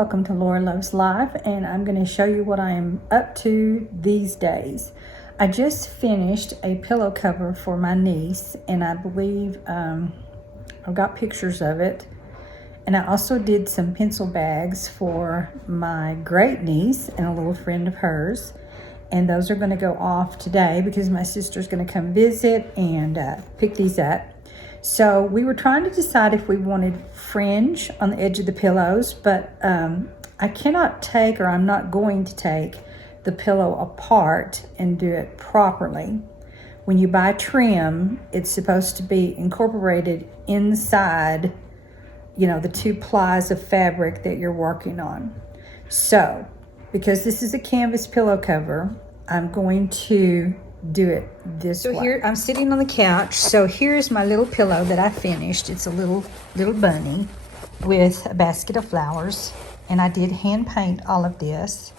welcome to Lora Loves Life, and I'm going to show you what I am up to these days. I just finished a pillow cover for my niece, and I believe I've got pictures of it. And I also did some pencil bags for my great niece and a little friend of hers. And those are going to go off today because my sister's going to come visit and pick these up. So we were trying to decide if we wanted fringe on the edge of the pillows, but I cannot take, or I'm not going to take, the pillow apart and do it properly. When you buy trim, it's supposed to be incorporated inside, you know, the 2 plies of fabric that you're working on. So, because this is a canvas pillow cover, I'm going to do it this way. So here, I'm sitting on the couch. So here's my little pillow that I finished. It's a little bunny with a basket of flowers. And I did hand paint all of this.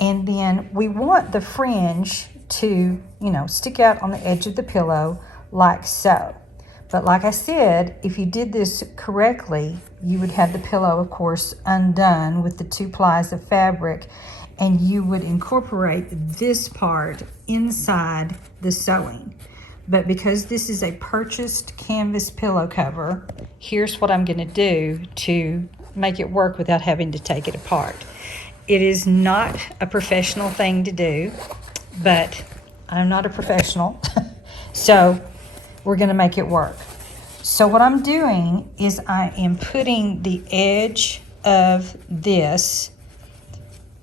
And then we want the fringe to, you know, stick out on the edge of the pillow like so. But like I said, if you did this correctly, you would have the pillow, of course, undone with the 2 plies of fabric, and you would incorporate this part inside the sewing. But because this is a purchased canvas pillow cover, here's what I'm going to do to make it work without having to take it apart. It is not a professional thing to do, but I'm not a professional, so we're going to make it work. So what I'm doing is I am putting the edge of this,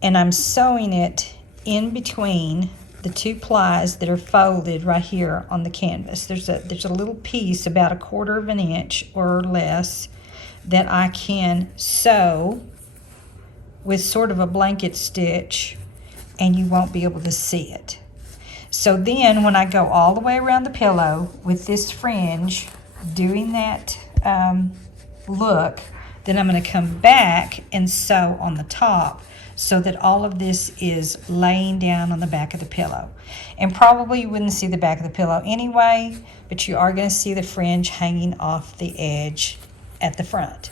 and I'm sewing it in between the 2 plies that are folded right here on the canvas. There's a little piece about 1/4 of an inch or less that I can sew with sort of a blanket stitch, and you won't be able to see it. So then when I go all the way around the pillow with this fringe, doing that look, then I'm going to come back and sew on the top so that all of this is laying down on the back of the pillow. And probably you wouldn't see the back of the pillow anyway, but you are going to see the fringe hanging off the edge at the front.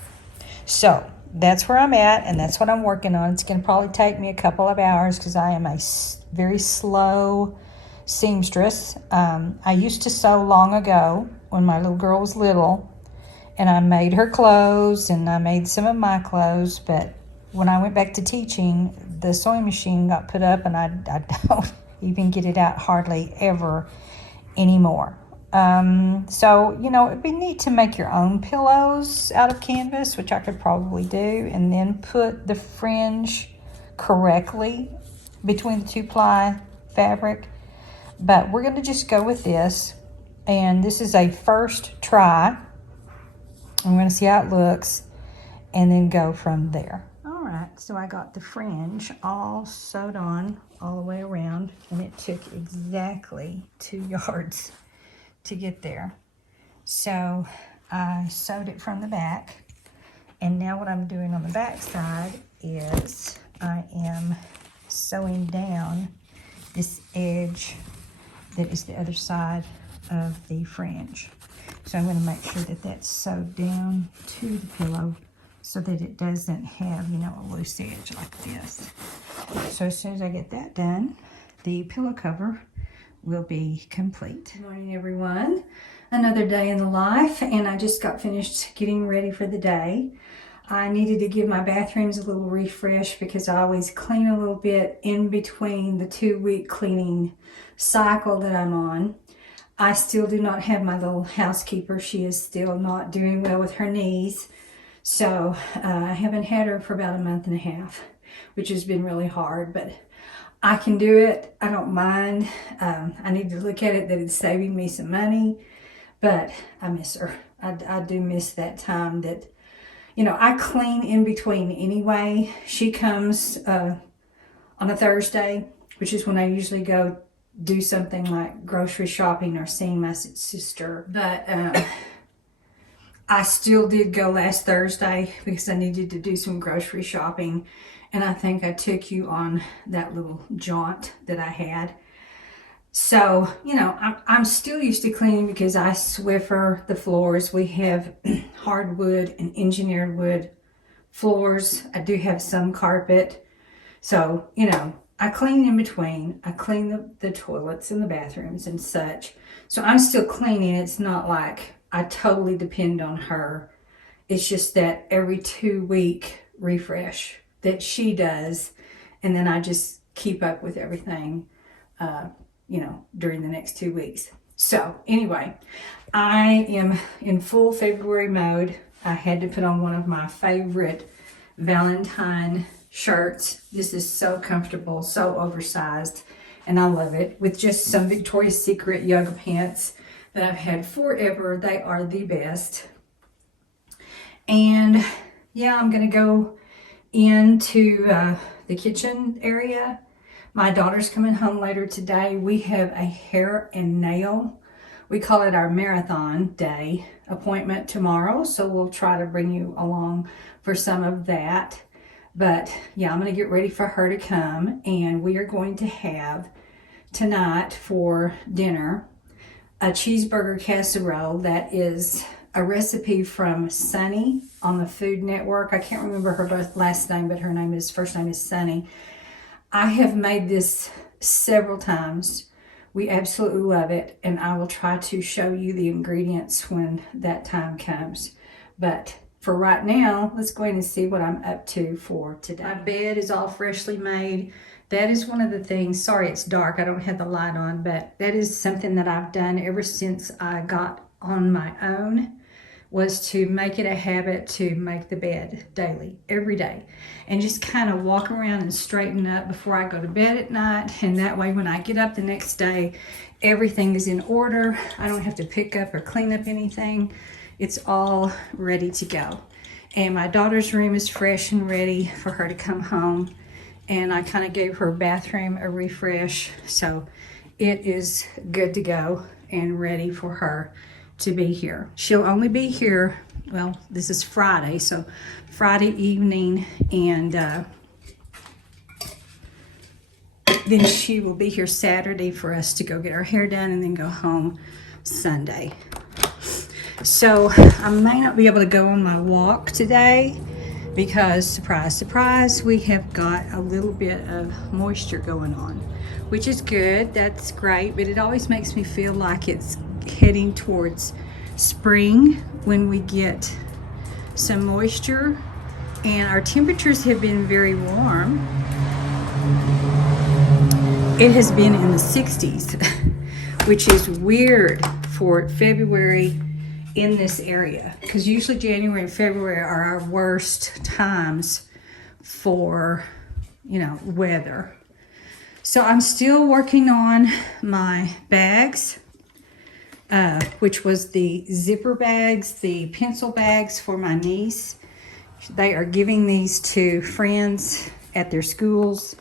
So that's where I'm at, and that's what I'm working on. It's going to probably take me a couple of hours because I am a very slow seamstress. I used to sew long ago when my little girl was little, and I made her clothes and I made some of my clothes, but when I went back to teaching, the sewing machine got put up, and I don't even get it out hardly ever anymore. So, you know, it'd be neat to make your own pillows out of canvas, which I could probably do, and then put the fringe correctly between the 2 ply fabric. But we're going to just go with this, and this is a first try. I'm going to see how it looks and then go from there. All right, so I got the fringe all sewed on all the way around, and it took exactly 2 yards to get there. So I sewed it from the back, and now what I'm doing on the back side is I am sewing down this edge that is the other side of the fringe. So I'm going to make sure that that's sewed down to the pillow so that it doesn't have, you know, a loose edge like this. So as soon as I get that done, the pillow cover will be complete. Good morning, everyone. Another day in the life, and I just got finished getting ready for the day. I needed to give my bathrooms a little refresh because I always clean a little bit in between the 2-week cleaning cycle that I'm on. I still do not have my little housekeeper. She is still not doing well with her knees. So I haven't had her for about a month and a half, which has been really hard, but I can do it. I don't mind. I need to look at it that it's saving me some money, but I miss her. I do miss that time that, you know, I clean in between anyway. She comes on a Thursday, which is when I usually go do something like grocery shopping or seeing my sister. But I still did go last Thursday because I needed to do some grocery shopping. And I think I took you on that little jaunt that I had. So, you know, I'm still used to cleaning because I Swiffer the floors. We have hardwood and engineered wood floors. I do have some carpet. So, you know, I clean in between. I clean the toilets and the bathrooms and such. So I'm still cleaning. It's not like I totally depend on her. It's just that every 2-week refresh that she does. And then I just keep up with everything, you know, during the next 2 weeks. So anyway, I am in full February mode. I had to put on one of my favorite Valentine shirts. This is so comfortable, so oversized, and I love it, with just some Victoria's Secret yoga pants that I've had forever. They are the best. And yeah, I'm gonna go into the kitchen area. My daughter's coming home later today. We have a hair and nail, we call it our marathon day appointment tomorrow. So we'll try to bring you along for some of that. But yeah, I'm gonna get ready for her to come, and we are going to have tonight for dinner a cheeseburger casserole. That is a recipe from Sunny on the Food Network. I can't remember her last name, but her first name is Sunny. I have made this several times. We absolutely love it, and I will try to show you the ingredients when that time comes. But for right now, let's go ahead and see what I'm up to for today. My bed is all freshly made. That is one of the things, sorry it's dark, I don't have the light on, but that is something that I've done ever since I got on my own, was to make it a habit to make the bed daily, every day, and just kind of walk around and straighten up before I go to bed at night. And that way when I get up the next day, everything is in order. I don't have to pick up or clean up anything. It's all ready to go. And my daughter's room is fresh and ready for her to come home. And I kind of gave her bathroom a refresh. So it is good to go and ready for her to be here. She'll only be here, well, this is Friday, so Friday evening, and then she will be here Saturday for us to go get our hair done and then go home Sunday. So I may not be able to go on my walk today because, surprise, surprise, we have got a little bit of moisture going on, which is good. That's great, but it always makes me feel like it's heading towards spring when we get some moisture. And our temperatures have been very warm. It has been in the 60s, which is weird for February in this area, because usually January and February are our worst times for, you know, weather. So I'm still working on my bags, which was the zipper bags, the pencil bags for my niece. They are giving these to friends at their schools.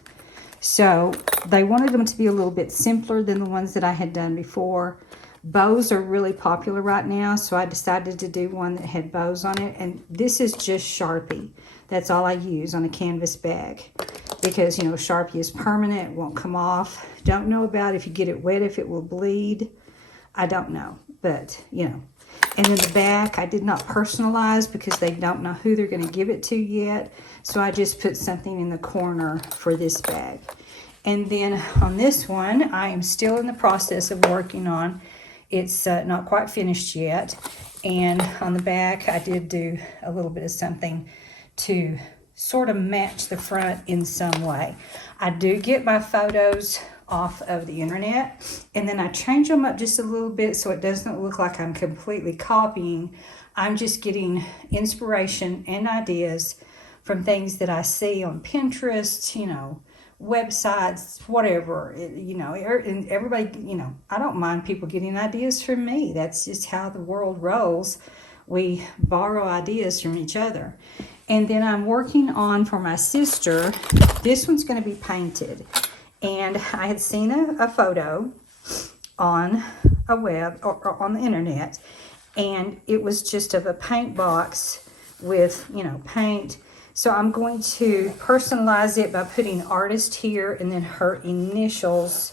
So they wanted them to be a little bit simpler than the ones that I had done before. Bows are really popular right now, so I decided to do one that had bows on it. And this is just Sharpie. That's all I use on a canvas bag, because, you know, Sharpie is permanent, it won't come off. Don't know about if you get it wet, if it will bleed. I don't know, but, you know. And then the back, I did not personalize because they don't know who they're going to give it to yet. So I just put something in the corner for this bag. And then on this one, I am still in the process of working on. It's not quite finished yet. And on the back, I did do a little bit of something to sort of match the front in some way. I do get my photos off of the internet, and then I change them up just a little bit so it doesn't look like I'm completely copying. I'm just getting inspiration and ideas from things that I see on Pinterest, you know, websites, whatever, you know, and everybody, you know, I don't mind people getting ideas from me. That's just how the world rolls. We borrow ideas from each other. And then I'm working on, for my sister, this one's going to be painted. And I had seen a photo on a web or on the internet, and it was just of a paint box with, you know, paint. So I'm going to personalize it by putting artist here and then her initials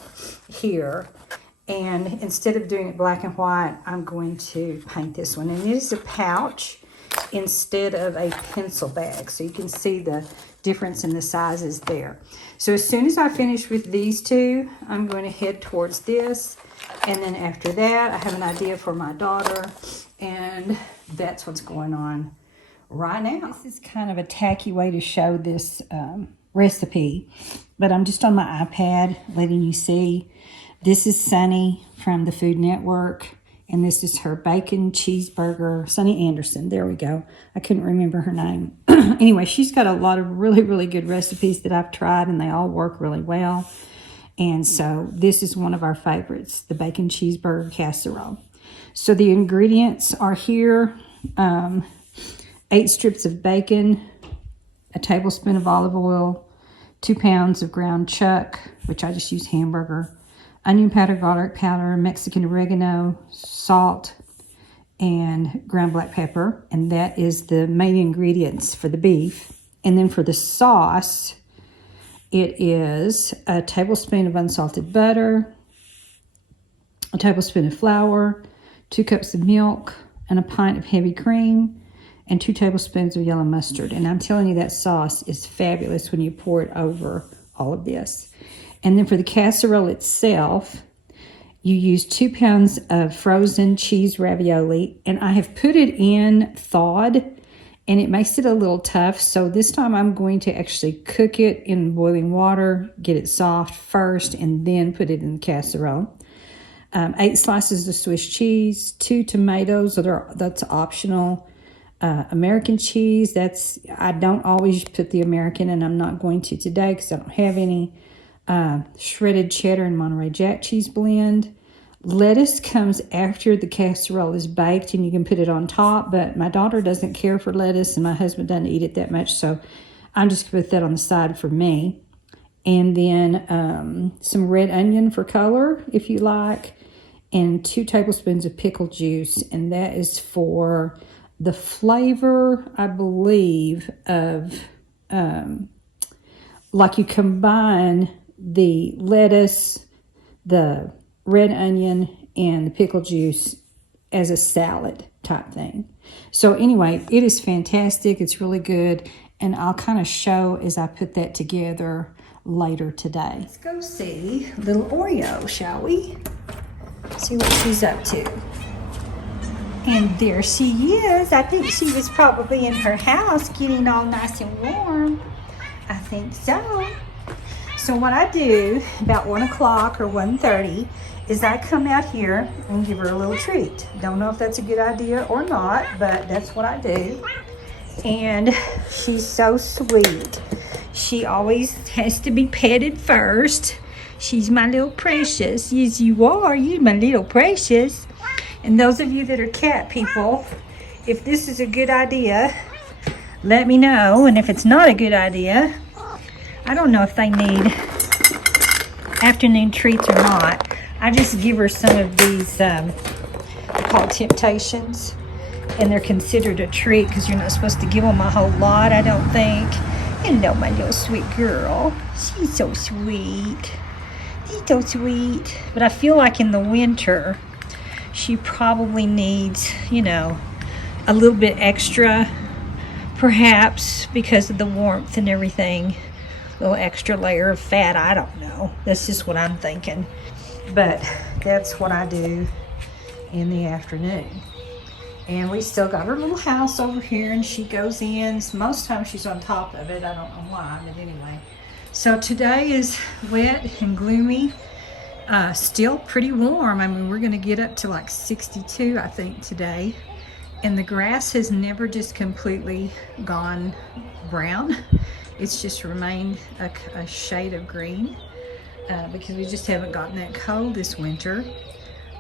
here. And instead of doing it black and white, I'm going to paint this one. And it is a pouch. instead of a pencil bag. So you can see the difference in the sizes there. So as soon as I finish with these two, I'm going to head towards this. And then after that, I have an idea for my daughter. And that's what's going on right now. This is kind of a tacky way to show this recipe. But I'm just on my iPad letting you see. This is Sunny from the Food Network. And this is her bacon cheeseburger, Sunny Anderson. There we go. I couldn't remember her name. Anyway, she's got a lot of really, really good recipes that I've tried, and they all work really well. And so this is one of our favorites, the bacon cheeseburger casserole. So the ingredients are here. 8 strips of bacon, a tablespoon of olive oil, 2 pounds of ground chuck, which I just use hamburger, onion powder, garlic powder, Mexican oregano, salt, and ground black pepper. And that is the main ingredients for the beef. And then for the sauce, it is a tablespoon of unsalted butter, a tablespoon of flour, 2 cups of milk, and a pint of heavy cream, and 2 tablespoons of yellow mustard. And I'm telling you, that sauce is fabulous when you pour it over all of this. And then for the casserole itself, you use 2 pounds of frozen cheese ravioli. And I have put it in thawed, and it makes it a little tough. So this time I'm going to actually cook it in boiling water, get it soft first, and then put it in the casserole. 8 slices of Swiss cheese, 2 tomatoes, that's optional. American cheese, I don't always put the American, and I'm not going to today because I don't have any. Shredded cheddar and Monterey Jack cheese blend. Lettuce comes after the casserole is baked, and you can put it on top, but my daughter doesn't care for lettuce and my husband doesn't eat it that much, so I'm just going to put that on the side for me. And then some red onion for color if you like, and 2 tablespoons of pickle juice, and that is for the flavor, I believe, of like you combine the lettuce, the red onion, and the pickle juice as a salad type thing. So anyway, it is fantastic. It's really good. And I'll kind of show as I put that together later today. Let's go see little Oreo, shall we? See what she's up to. And there she is. I think she was probably in her house getting all nice and warm. I think so. So what I do about 1 o'clock or 1:30 is I come out here and give her a little treat. Don't know if that's a good idea or not, but that's what I do. And she's so sweet. She always has to be petted first. She's my little precious. Yes, you are. You're my little precious. And those of you that are cat people, if this is a good idea, let me know. And if it's not a good idea, I don't know if they need afternoon treats or not. I just give her some of these, they're called Temptations. And they're considered a treat because you're not supposed to give them a whole lot, I don't think. Hello, my little sweet girl. She's so sweet. She's so sweet. But I feel like in the winter, she probably needs, a little bit extra, perhaps because of the warmth and everything. A little extra layer of fat, I don't know. That's just what I'm thinking. But that's what I do in the afternoon. And we still got her little house over here, and she goes in. Most times she's on top of it. I don't know why, but anyway. So today is wet and gloomy. Still pretty warm. I mean, we're going to get up to like 62, I think, today. And the grass has never just completely gone brown. It's just remained a shade of green because we just haven't gotten that cold this winter.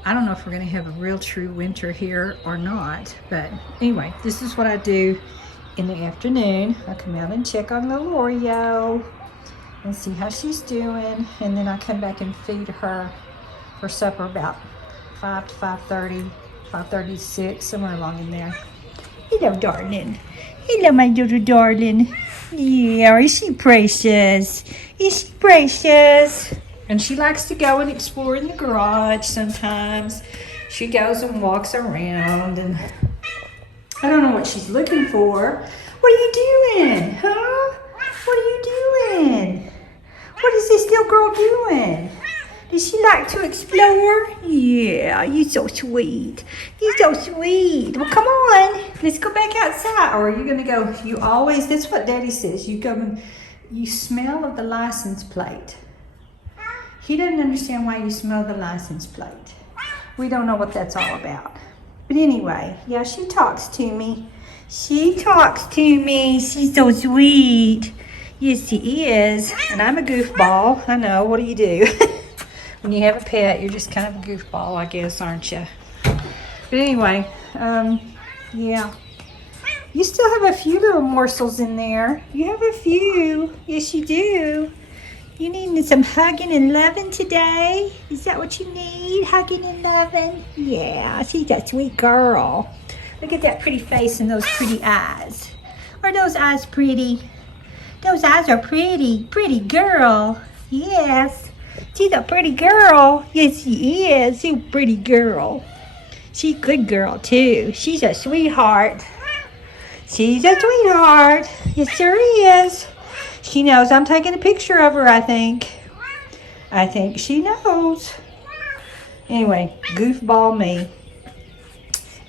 I don't know if we're going to have a real true winter here or not. But anyway, this is what I do in the afternoon. I come out and check on little Oreo and see how she's doing. And then I come back and feed her for supper about 5 to 5:30, 5:30 to 6, somewhere along in there. Hello, darling. Hello, my little darling. Yeah, is she precious? Is she precious? And she likes to go and explore in the garage sometimes. She goes and walks around, and I don't know what she's looking for. What are you doing, huh? What are you doing? What is this little girl doing? Does she like to explore? Yeah, you're so sweet. You're so sweet. Well, come on. Let's go back outside. Or are you going to go, you always, that's what Daddy says. You go and you smell of the license plate. He doesn't understand why you smell the license plate. We don't know what that's all about. But anyway, yeah, she talks to me. She talks to me. She's so sweet. Yes, she is. And I'm a goofball. I know. What do you do? When you have a pet, you're just kind of a goofball, I guess, aren't you? But anyway, yeah. You still have a few little morsels in there. You have a few. Yes, you do. You need some hugging and loving today? Is that what you need? Hugging and loving? Yeah, she's a sweet girl. Look at that pretty face and those pretty eyes. Are those eyes pretty? Those eyes are pretty. Pretty girl. Yes. She's a pretty girl. Yes, she is. She's a pretty girl. She's a good girl, too. She's a sweetheart. She's a sweetheart. Yes, sure is. She knows I'm taking a picture of her, I think. I think she knows. Anyway, goofball me.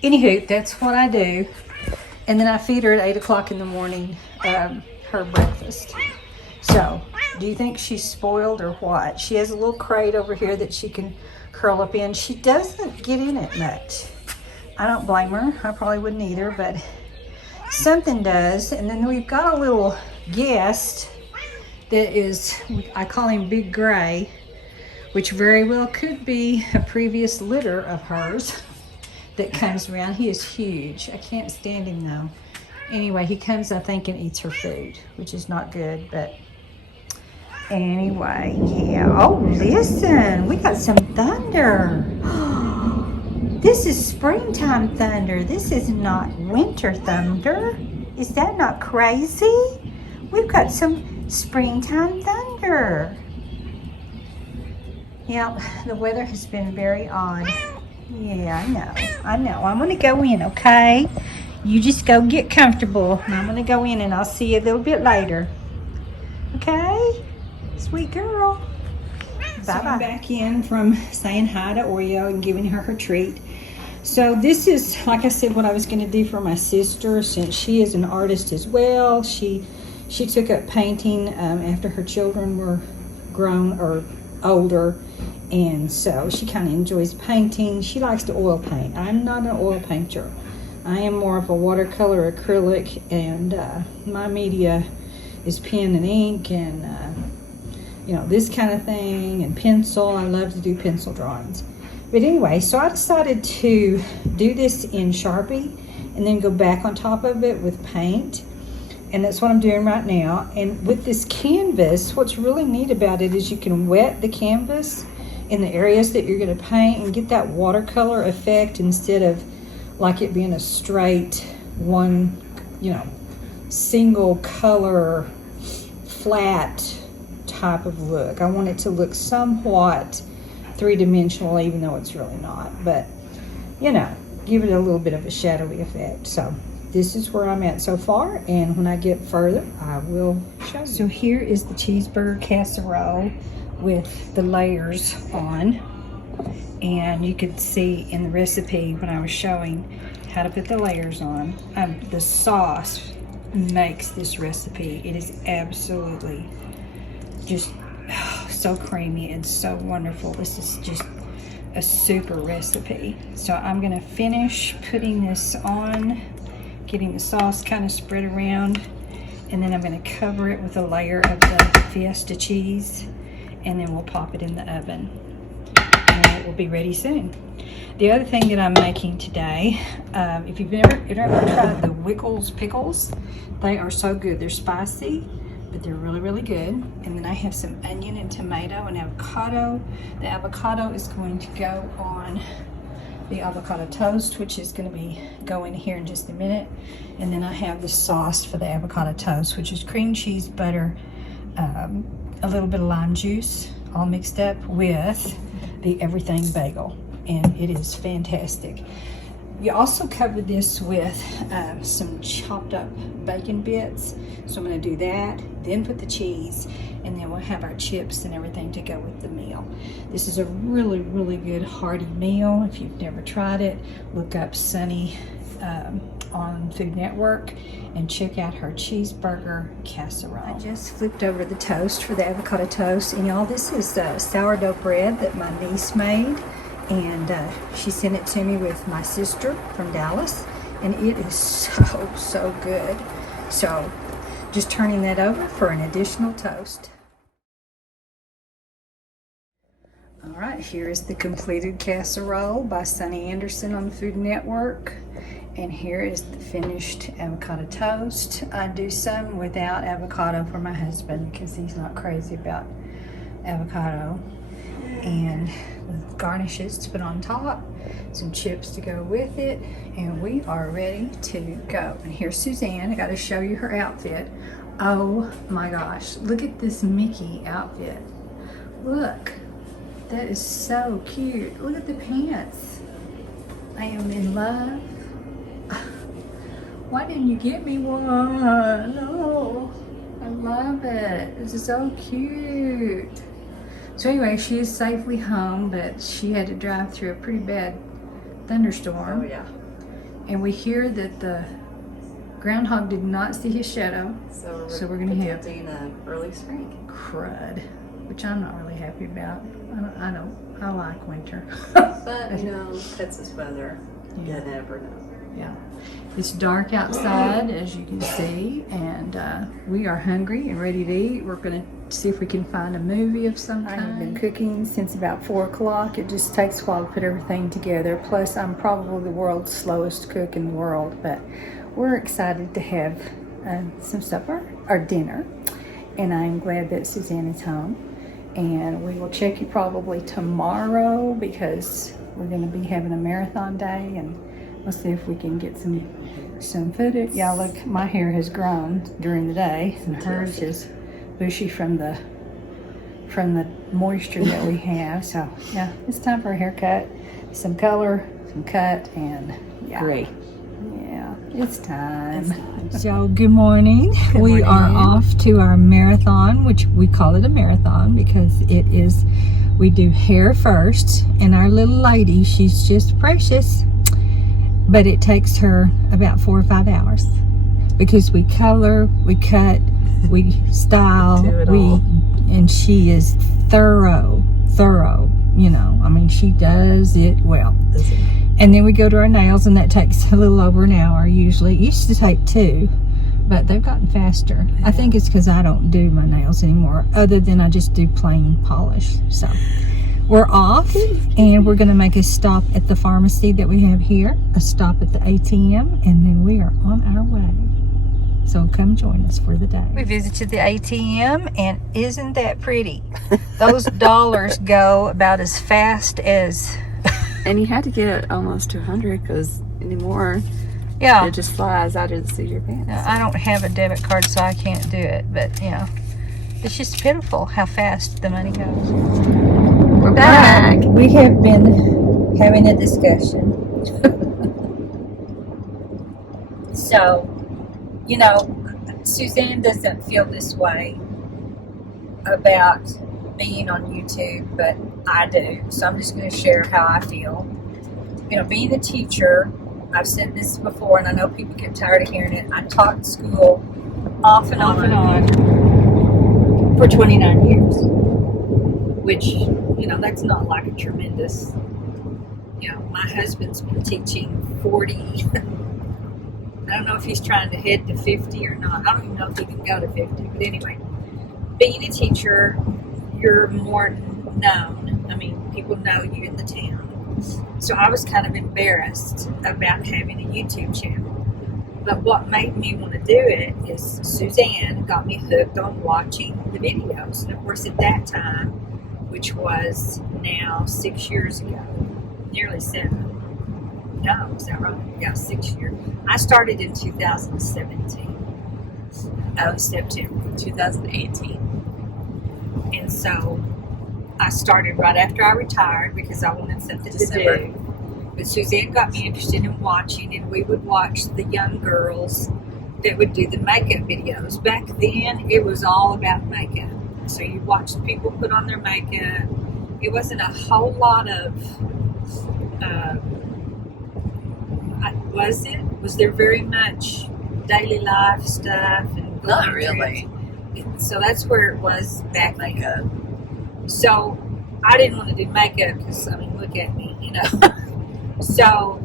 Anywho, that's what I do. And then I feed her at 8 o'clock in the morning, her breakfast. So, do you think she's spoiled or what? She has a little crate over here that she can curl up in. She doesn't get in it much. I don't blame her. I probably wouldn't either, but something does. And then we've got a little guest that is, I call him Big Gray, which very well could be a previous litter of hers that comes around. He is huge. I can't stand him though. Anyway, he comes, I think, and eats her food, which is not good, but anyway, yeah. Oh, listen, we got some thunder. This is springtime thunder. This is not winter thunder. Is that not crazy? We've got some springtime thunder. Yeah, the weather has been very odd. Yeah, I know. I'm going to go in, okay? You just go get comfortable. And I'm going to go in and I'll see you a little bit later. Okay? Sweet girl. Bye-bye. So I'm back in from saying hi to Oreo and giving her treat. So this is, like I said, what I was going to do for my sister, since she is an artist as well. She took up painting after her children were grown or older, and so she kind of enjoys painting. She likes to oil paint. I'm not an oil painter. I am more of a watercolor, acrylic, and my media is pen and ink and you know, this kind of thing, and pencil. I love to do pencil drawings. But anyway, so I decided to do this in Sharpie and then go back on top of it with paint. And that's what I'm doing right now. And with this canvas, what's really neat about it is you can wet the canvas in the areas that you're going to paint and get that watercolor effect instead of like it being a straight one, you know, single color, flat type of look. I want it to look somewhat three-dimensional, even though it's really not, but you know, give it a little bit of a shadowy effect. So this is where I'm at so far, and when I get further I will show you. So here is the cheeseburger casserole with the layers on, and you could see in the recipe when I was showing how to put the layers on. The sauce makes this recipe. It is absolutely just so creamy and so wonderful. This is just a super recipe. So I'm gonna finish putting this on, getting the sauce kind of spread around, and then I'm gonna cover it with a layer of the Fiesta cheese, and then we'll pop it in the oven and it will be ready soon. The other thing that I'm making today, if you've ever tried the Wickles pickles, they are so good. They're spicy, but they're really, really good. And then I have some onion and tomato and avocado. The avocado is going to go on the avocado toast, which is going to be going here in just a minute. And then I have the sauce for the avocado toast, which is cream cheese, butter, a little bit of lime juice, all mixed up with the everything bagel. And it is fantastic. You also cover this with some chopped up bacon bits. So I'm going to do that, then put the cheese, and then we'll have our chips and everything to go with the meal. This is a really, really good hearty meal. If you've never tried it, look up Sunny on Food Network and check out her cheeseburger casserole. I just flipped over the toast for the avocado toast, and y'all, this is sourdough bread that my niece made, and she sent it to me with my sister from Dallas, and it is so good. So just turning that over for an additional toast. All right, here is the completed casserole by Sunny Anderson on the Food Network. And here is the finished avocado toast. I do some without avocado for my husband because he's not crazy about avocado. And garnishes to put on top, some chips to go with it, and we are ready to go. And here's Suzanne. I got to show you her outfit. Oh my gosh, look at this Mickey outfit. Look, that is so cute. Look at the pants. I am in love. Why didn't you get me one? No, I love it. This is so cute. So anyway, she is safely home, but she had to drive through a pretty bad thunderstorm. Oh yeah. And we hear that the groundhog did not see his shadow. So we're gonna have early spring. Crud, which I'm not really happy about. I like winter. But you know, that's this weather. Yeah. You never know. Yeah. It's dark outside, as you can see, and we are hungry and ready to eat. We're going to see if we can find a movie of some kind. I've been cooking since about 4 o'clock. It just takes a while to put everything together. Plus, I'm probably the world's slowest cook in the world, but we're excited to have some supper, or dinner, and I'm glad that Suzanne is home. And we will check you probably tomorrow because we're going to be having a marathon day, and we'll see if we can get some footage. Yeah, look, my hair has grown during the day, and hers is bushy from the moisture that we have. So yeah, it's time for a haircut, some color, some cut, and yeah. Great. Yeah, it's time. So good morning. We are off to our marathon, which we call it a marathon because it is. We do hair first, and our little lady, she's just precious. But it takes her about 4 or 5 hours because we color, we cut, we style, and she is thorough, you know. I mean, she does it well. And then we go to our nails, and that takes a little over an hour usually. It used to take 2, but they've gotten faster. I think it's because I don't do my nails anymore, other than I just do plain polish. So we're off, and we're going to make a stop at the pharmacy that we have here, a stop at the ATM, and then we are on our way. So come join us for the day. We visited the ATM, and isn't that pretty? Those dollars go about as fast as... And you had to get almost 200 because anymore, yeah, it just flies out of the seat of your pants. I don't have a debit card, so I can't do it, but yeah, it's just pitiful how fast the money goes. We're back. We have been having a discussion. So, you know, Suzanne doesn't feel this way about being on YouTube, but I do. So I'm just going to share how I feel. You know, being a teacher, I've said this before, and I know people get tired of hearing it. I taught school off and on for 29 years, which, you know, that's not like a tremendous, you know, my husband's been teaching 40. I don't know if he's trying to head to 50 or not. I don't even know if he can go to 50. But anyway, being a teacher, you're more known. I mean, people know you in the town. So I was kind of embarrassed about having a YouTube channel. But what made me want to do it is Suzanne got me hooked on watching the videos. And of course, at that time, which was now 6 years ago, nearly 7. No, is that right? Yeah, 6 years. I started in 2017. September 2018. And so I started right after I retired because I wanted something to do. But Suzanne got me interested in watching, and we would watch the young girls that would do the makeup videos. Back then, it was all about makeup. So you watched people put on their makeup. It wasn't a whole lot of, was there very much daily life stuff? And Not really. So that's where it was back then. So I didn't want to do makeup because, I mean, look at me, you know. So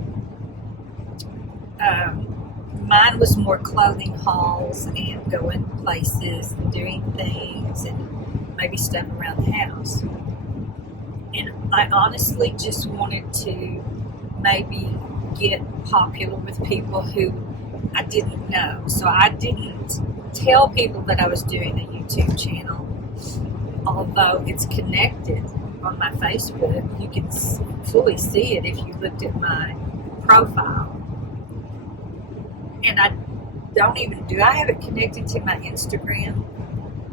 mine was more clothing hauls and going places and doing things and maybe stuff around the house. And I honestly just wanted to maybe get popular with people who I didn't know. So I didn't tell people that I was doing a YouTube channel, although it's connected on my Facebook. You can fully see it if you looked at my profile. And I don't even, do I have it connected to my Instagram?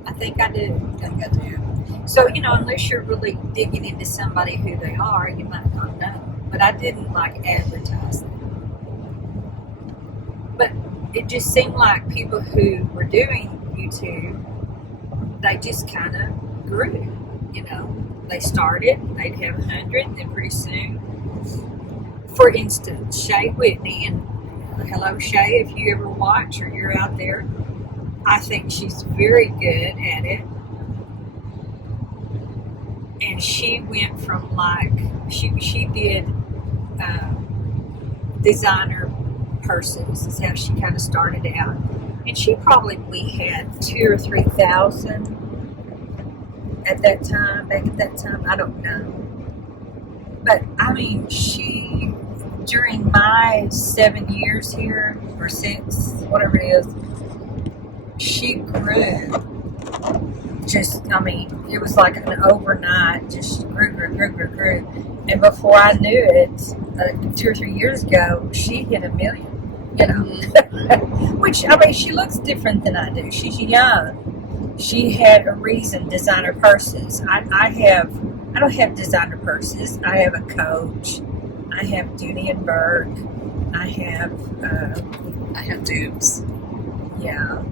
I think I do. I think I do. So, you know, unless you're really digging into somebody who they are, you might not know. But I didn't like advertise them. But it just seemed like people who were doing YouTube, they just kind of grew, you know. They started, they'd have 100, and then pretty soon, for instance, Shay Whitney, and hello Shay, if you ever watch or you're out there, I think she's very good at it. And she went from like, she did designer purses, is how she kind of started out. And she probably had 2,000 or 3,000 at that time, back at that time, I don't know. But I mean, she, during my 7 years here, or 6, whatever it is, she grew. Just, I mean, it was like an overnight, just grew. And before I knew it, 2 or 3 years ago, she hit 1 million, you know. Which, I mean, she looks different than I do. She's young. She had a reason, designer purses. I don't have designer purses. I have a Coach. I have Dooney and Burke. I have dupes. Yeah.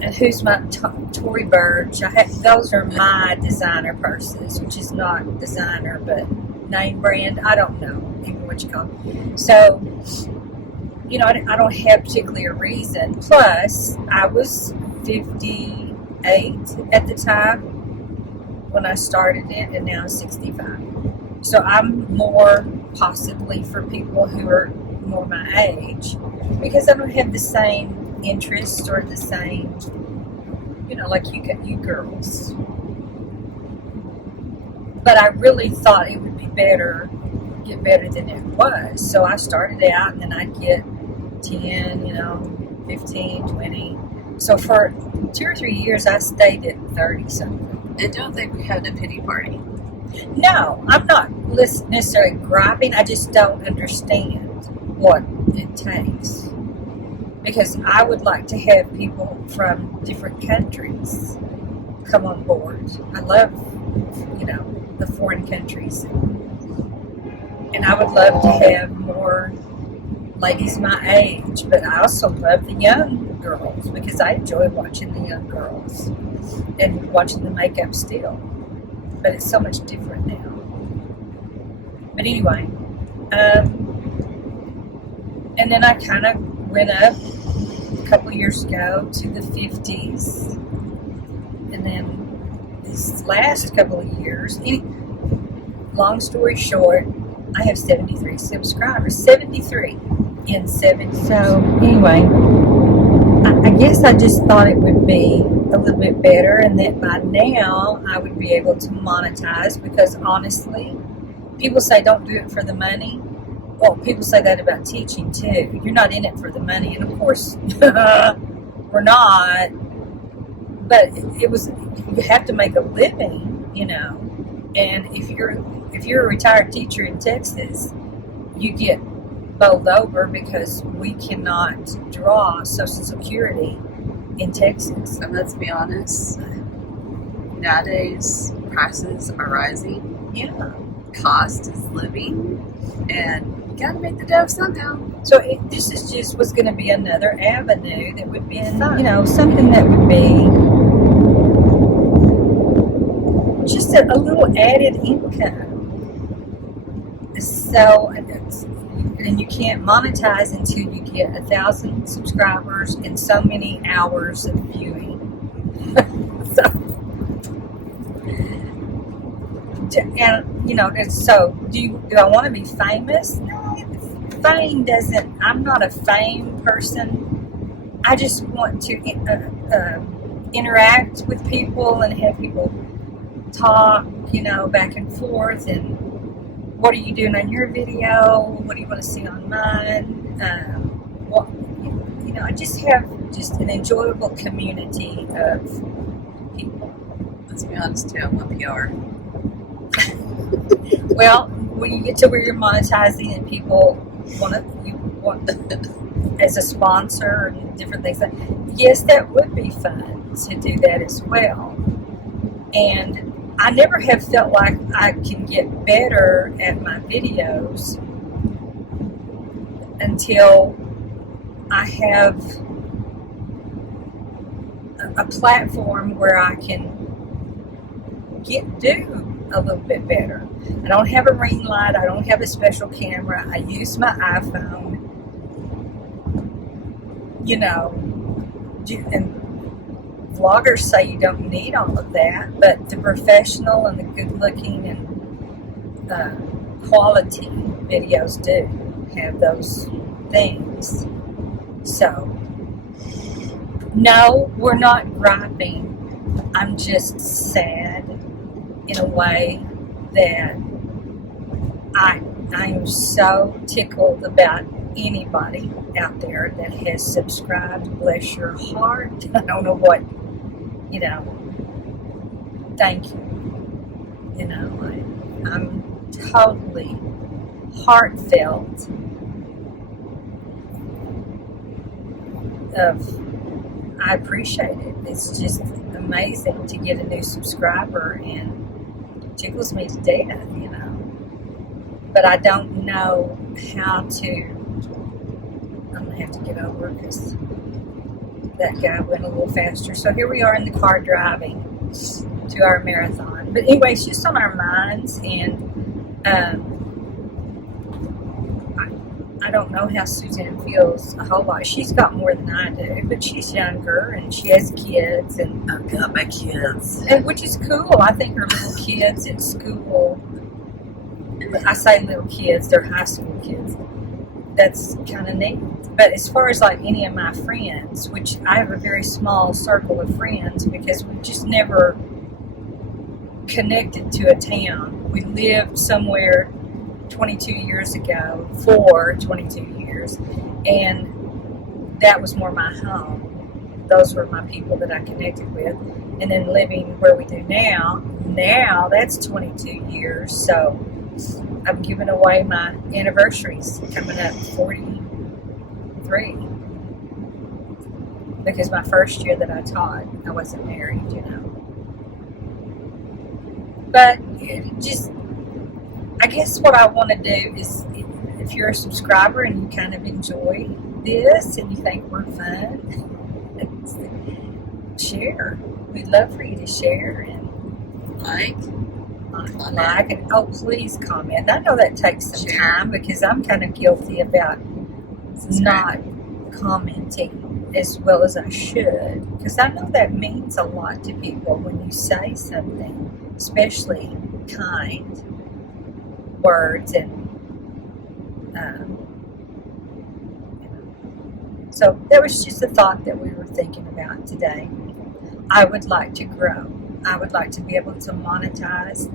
And who's my Tory Burch? Those are my designer purses, which is not designer, but name brand. I don't know even what you call it. So, you know, I don't have particularly a reason. Plus, I was 58 at the time when I started it, and now I'm 65. So I'm more possibly for people who are more my age, because I don't have the same interests or the same, you know, like you girls. But I really thought it would be get better than it was. So I started out, and then I'd get 10, you know, 15, 20. So for 2 or 3 years, I stayed at 30 something. I don't think we had a pity party. No, I'm not necessarily griping. I just don't understand what it takes. Because I would like to have people from different countries come on board. I love, you know, the foreign countries. And I would love to have more ladies my age, but I also love the young girls because I enjoy watching the young girls and watching the makeup still. But it's so much different now. But anyway, and then I kind of went up a couple of years ago to the 50s, and then these last couple of years, long story short, I have 73 subscribers. 73 in 7 years. So anyway, I guess I just thought it would be a little bit better, and that by now I would be able to monetize, because honestly, people say don't do it for the money. Well, people say that about teaching too. You're not in it for the money, and of course we're not. But you have to make a living, you know. And if you're a retired teacher in Texas, you get bowled over because we cannot draw Social Security in Texas. And let's be honest, nowadays prices are rising. Yeah. cost is living, and you gotta make the dough somehow. So this is just was going to be another avenue that would be, something that would be just a little added income. So, and you can't monetize until you get 1,000 subscribers and so many hours of viewing. So do I want to be famous? No, fame doesn't. I'm not a fame person. I just want to interact with people and have people talk, back and forth. And what are you doing on your video? What do you want to see on mine? I just have an enjoyable community of people. Let's be honest, too, I'm a PR. Well, when you get to where you're monetizing and people want as a sponsor and different things, yes, that would be fun to do that as well. And I never have felt like I can get better at my videos until I have a platform where I can do a little bit better. I don't have a ring light. I don't have a special camera. I use my iPhone. And vloggers say you don't need all of that, but the professional and the good-looking and quality videos do have those things. So, no, we're not griping. I'm just sad in a way that I am so tickled about anybody out there that has subscribed. Bless your heart. I don't know what, thank you. I'm totally heartfelt I appreciate it. It's just amazing to get a new subscriber, and it tickles me to death, But I don't know how to. I'm going to have to get over because that guy went a little faster. So here we are in the car driving to our marathon. But anyway, it's just on our minds, and I don't know how Suzanne feels a whole lot. She's got more than I do, but she's younger and she has kids, and I've got my kids, which is cool. I think her little kids in school. I say little kids; they're high school kids. That's kind of neat. But as far as like any of my friends, which I have a very small circle of friends because we just never connected to a town. We lived somewhere 22 years ago for 22 years, and that was more my home. Those were my people that I connected with. And then living where we do now that's 22 years. So I'm giving away my anniversaries coming up, 43, because my first year that I taught, I wasn't married, But I guess what I want to do is, if you're a subscriber and you kind of enjoy this and you think we're fun, share. We'd love for you to share and like, and please comment. And I know that takes some time because I'm kind of guilty about not commenting as well as I should, because I know that means a lot to people when you say something, especially kind words. And so that was just a thought that we were thinking about today. I would like to grow. I would like to be able to monetize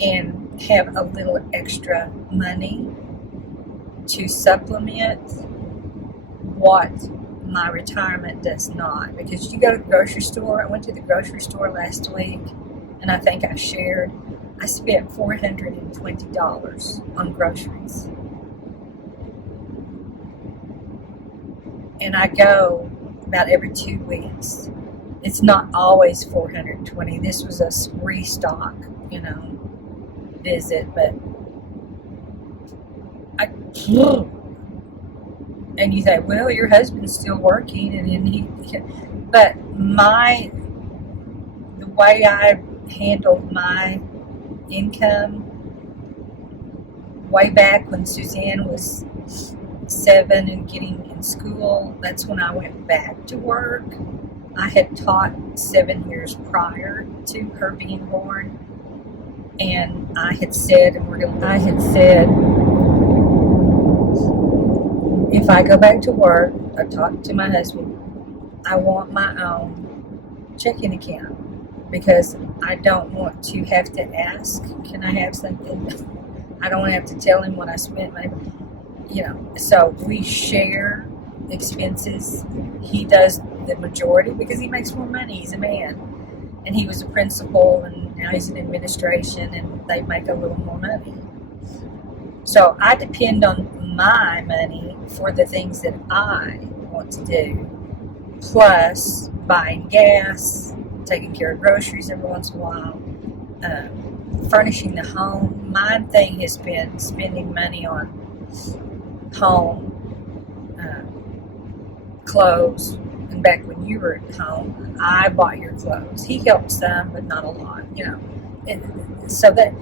and have a little extra money to supplement what my retirement does not. Because you go to the grocery store. I went to the grocery store last week, and I think I shared. I spent $420 on groceries. And I go about every 2 weeks. It's not always $420. This was a restock, visit, but And you say, well, your husband's still working, and but the way I handled my income way back when Suzanne was 7 and getting in school, that's when I went back to work. I had taught 7 years prior to her being born, and I had said, if I go back to work, I talked to my husband, I want my own checking account, because I don't want to have to ask, can I have something? I don't want to have to tell him what I spent my, so we share expenses. He does the majority because he makes more money. He's a man, and he was a principal, and now he's in administration, and they make a little more money. So I depend on my money for the things that I want to do, plus buying gas, taking care of groceries every once in a while, furnishing the home. My thing has been spending money on home, clothes. And back when you were at home, I bought your clothes. He helped some, but not a lot, And so that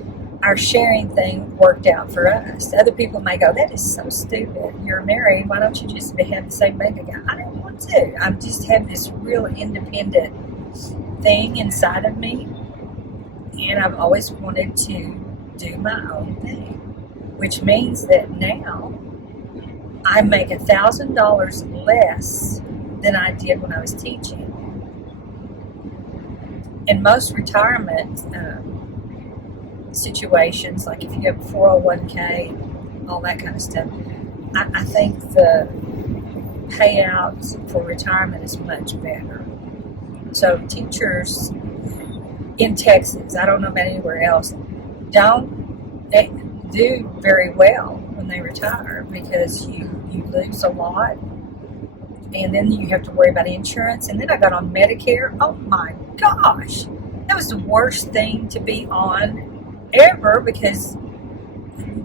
our sharing thing worked out for us. Other people may go, that is so stupid. You're married. Why don't you just have the same bank account? I don't want to. I just have this real independent thing inside of me, and I've always wanted to do my own thing, which means that now I make $1,000 less than I did when I was teaching. In most retirement situations, like if you have 401k, all that kind of stuff, I think the payouts for retirement is much better. So teachers in Texas, I don't know about anywhere else, they do very well when they retire, because you lose a lot, and then you have to worry about insurance. And then I got on Medicare. Oh my gosh, that was the worst thing to be on ever, because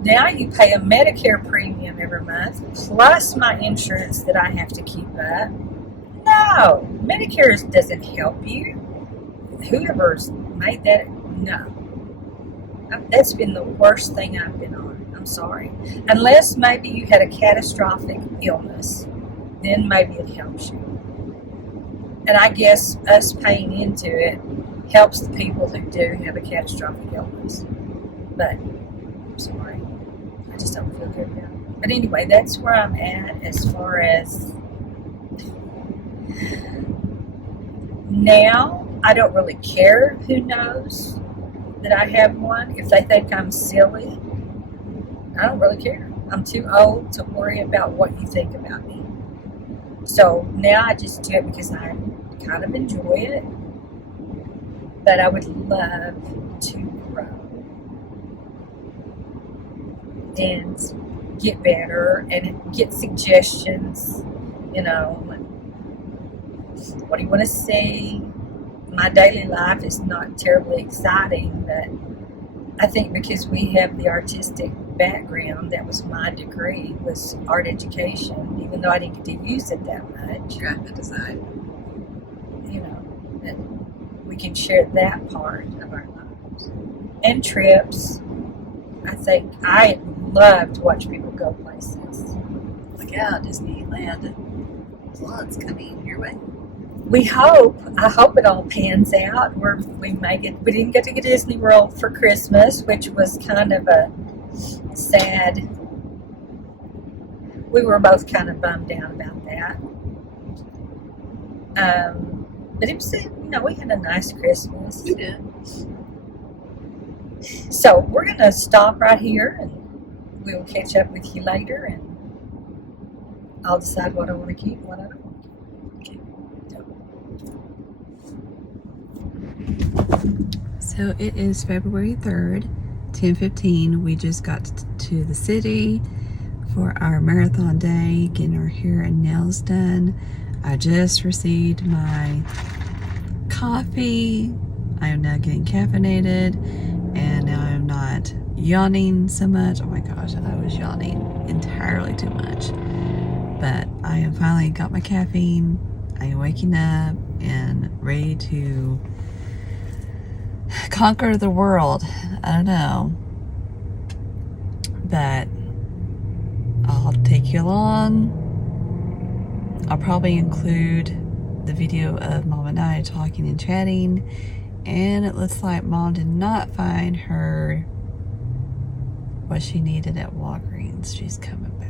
now you pay a Medicare premium every month plus my insurance that I have to keep up. No, Medicare doesn't help you. Whoever's made that, no. That's been the worst thing I've been on. I'm sorry. Unless maybe you had a catastrophic illness, then maybe it helps you. And I guess us paying into it helps the people who do have a catastrophic illness. But I'm sorry, I just don't feel good about it. But anyway, that's where I'm at as far as now. I don't really care who knows that I have one. If they think I'm silly, I don't really care. I'm too old to worry about what you think about me. So now I just do it because I kind of enjoy it. But I would love to grow and get better and get suggestions, what do you want to see? My daily life is not terribly exciting, but I think because we have the artistic background, that was my degree, was art education, even though I didn't get to use it that much. Graphic design. That we can share that part of our lives. And trips. I think I love to watch people go places. Look out, Disneyland Floods coming your way. I hope it all pans out. We didn't get to get Disney World for Christmas, which was kind of a sad. We were both kind of bummed out about that. But it was, we had a nice Christmas. We did. So we're going to stop right here, and we'll catch up with you later, and I'll decide what I want to keep and what I don't want to keep. So it is February 3rd, 10:15. We just got to the city for our marathon day, getting our hair and nails done. I just received my coffee. I am now getting caffeinated, and now I'm not not yawning so much. Oh my gosh, I was yawning entirely too much. But I have finally got my caffeine. I am waking up and ready to conquer the world. I don't know. But I'll take you along. I'll probably include the video of Mom and I talking and chatting. And it looks like Mom did not find her what she needed at Walgreens. She's coming back.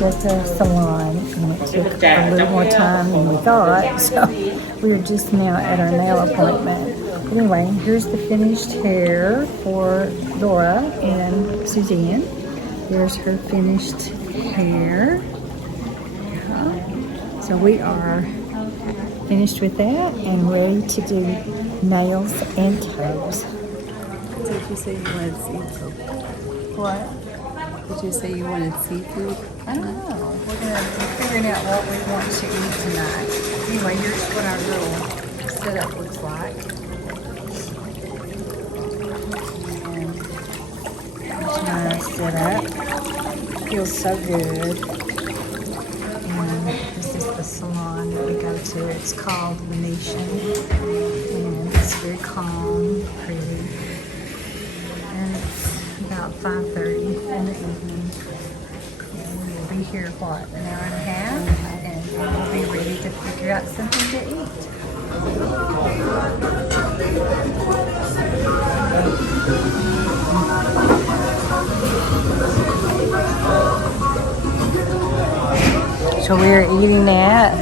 At the salon, and it took a little more time than we thought, so we are just now at our nail appointment. But anyway, here's the finished hair for Lora and Suzanne. There's her finished hair. So we are finished with that and ready to do nails and toes. Did you say you wanted seafood? What? Did you say you wanted seafood? I don't know. We're figuring out what we want to eat tonight. Anyway, here's what our little setup looks like. And here's my setup. Feels so good. And this is the salon that we go to. It's called Venetian. And it's very calm, pretty. And it's about 5:30 in the evening. Be here, what, an hour and a half, and we'll be ready to figure out something to eat. So we're eating at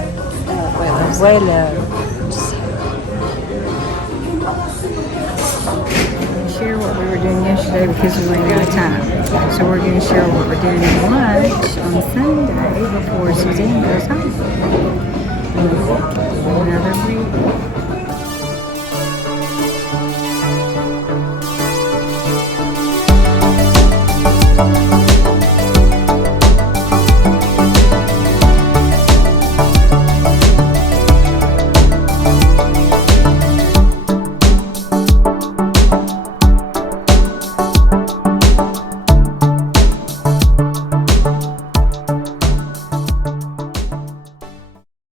Oreo. Share what we were doing yesterday because we ran out of time. So we're going to share what we're doing at lunch on Sunday before Suzanne goes home. Another